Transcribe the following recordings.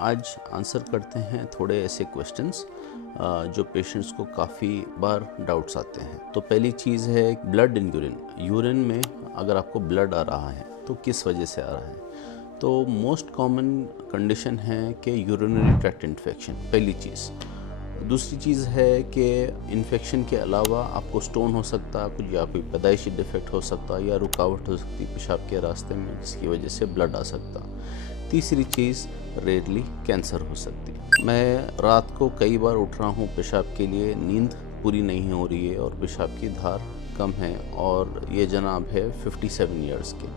आज आंसर करते हैं थोड़े ऐसे क्वेश्चंस जो पेशेंट्स को काफ़ी बार डाउट्स आते हैं। तो पहली चीज़ है ब्लड इन यूरिन। यूरिन में अगर आपको ब्लड आ रहा है तो किस वजह से आ रहा है? तो मोस्ट कॉमन कंडीशन है कि यूरिनरी ट्रैक्ट इन्फेक्शन, पहली चीज़। दूसरी चीज़ है कि इन्फेक्शन के अलावा आपको स्टोन हो सकता है कुछ, या कोई पैदाइशी डिफेक्ट हो सकता है, या रुकावट हो सकती है पेशाब के रास्ते में जिसकी वजह से ब्लड आ सकता। तीसरी चीज़ रेयरली कैंसर हो सकती है। मैं रात को कई बार उठ रहा हूँ पेशाब के लिए, नींद पूरी नहीं हो रही है और पेशाब की धार कम है, और ये जनाब है 57 इयर्स के।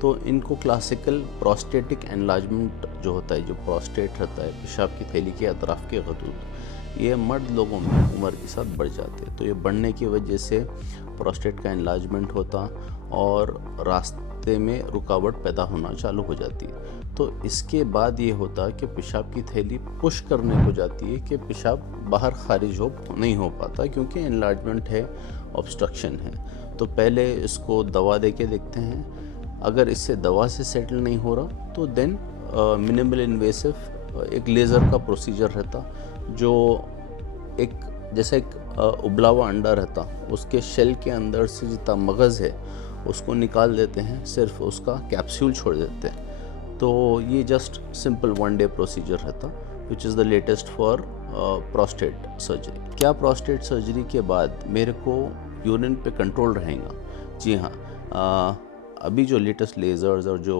तो इनको क्लासिकल प्रोस्टेटिक एनलार्जमेंट जो होता है, जो प्रोस्टेट रहता है पेशाब की थैली के अतराफ़ के गदूद, ये मर्द लोगों में उम्र के साथ बढ़ जाते हैं। तो ये बढ़ने की वजह से प्रोस्टेट का एनलार्जमेंट होता और रास्ते में रुकावट पैदा होना चालू हो जाती है। तो इसके बाद ये होता कि पेशाब की थैली पुश करने को जाती है कि पेशाब बाहर खारिज नहीं हो पाता, क्योंकि एनलार्जमेंट है, ऑब्स्ट्रक्शन है। तो पहले इसको दवा दे के देखते हैं। अगर इससे दवा से सेटल नहीं हो रहा तो देन मिनिमल इन्वेसिव एक लेज़र का प्रोसीजर रहता, जो एक जैसे एक उबला हुआ अंडा रहता, उसके शेल के अंदर से जितना मगज़ है उसको निकाल देते हैं, सिर्फ उसका कैप्सूल छोड़ देते हैं। तो ये जस्ट सिंपल 1 डे प्रोसीजर रहता, which is the latest for prostate surgery. क्या प्रोस्टेट सर्जरी के बाद मेरे को यूरिन पे कंट्रोल रहेगा? जी हाँ, अभी जो लेटेस्ट लेज़र्स और जो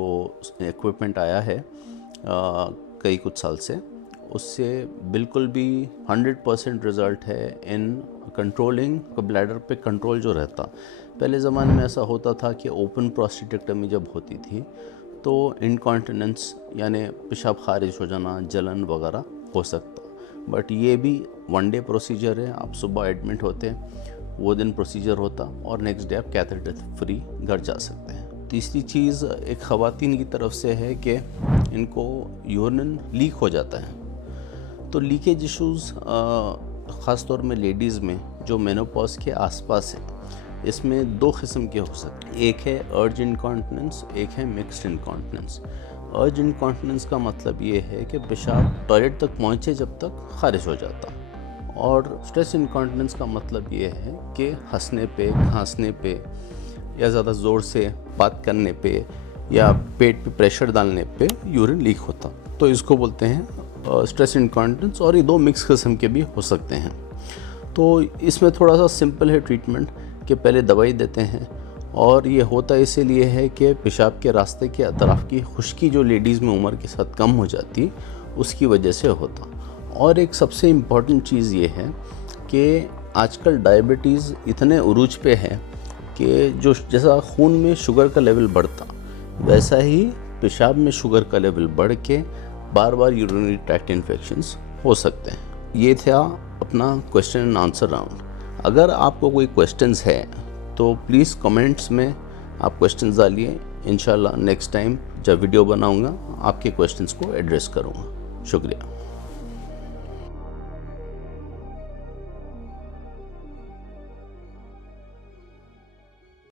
इक्विपमेंट आया है कई कुछ साल से, उससे बिल्कुल भी 100% रिज़ल्ट है इन कंट्रोलिंग ब्लैडर पे कंट्रोल जो रहता। पहले ज़माने में ऐसा होता था कि ओपन प्रोस्टेटेक्टमी जब होती थी तो इनकॉन्टिनेंस यानी पेशाब खारिज हो जाना, जलन वगैरह हो सकता। बट ये भी 1 डे प्रोसीजर है। आप सुबह एडमिट होते हैं, वो दिन प्रोसीजर होता और नेक्स्ट डे आप कैथेटर फ्री घर जा सकते हैं। तीसरी चीज़ एक ख़वातीन की तरफ से है कि इनको यूरिन लीक हो जाता है। तो लीकेज इश्यूज़ ख़ास तौर में लेडीज़ में जो मेनोपॉज के आसपास है, इसमें 2 किस्म के हो सकते हैं। एक है अर्ज इनकॉन्टिनेंस, एक है मिक्स्ड इनकॉन्टिनेंस। अर्ज इनकॉन्टिनेंस का मतलब ये है कि पेशाब टॉयलेट तक पहुँचे जब तक खारिज हो जाता, और स्ट्रेस इनकॉन्टिनेंस का मतलब ये है कि हंसने पे, खांसने पे, या ज़्यादा ज़ोर से बात करने पे, या पेट पे प्रेशर डालने पे यूरिन लीक होता। तो इसको बोलते हैं स्ट्रेस इनकॉन्टिनेंस, और ये 2 मिक्स किस्म के भी हो सकते हैं। तो इसमें थोड़ा सा सिंपल है ट्रीटमेंट कि पहले दवाई देते हैं, और ये होता इसीलिए है कि पेशाब के रास्ते के अतराफ़ की खुश्की जो लेडीज़ में उम्र के साथ कम हो जाती, उसकी वजह से होता। और एक सबसे इम्पॉर्टेंट चीज़ ये है कि आजकल डायबिटीज़ इतने उरूज पे है कि जो जैसा खून में शुगर का लेवल बढ़ता, वैसा ही पेशाब में शुगर का लेवल बढ़ के बार बार यूरिनरी ट्रैक्ट इन्फेक्शंस हो सकते हैं। ये था अपना क्वेश्चन एंड आंसर राउंड। अगर आपको कोई क्वेश्चंस है तो प्लीज़ कमेंट्स में आप क्वेश्चंस डालिए। इंशाल्लाह नेक्स्ट टाइम जब वीडियो बनाऊंगा आपके क्वेश्चंस को एड्रेस करूंगा। शुक्रिया।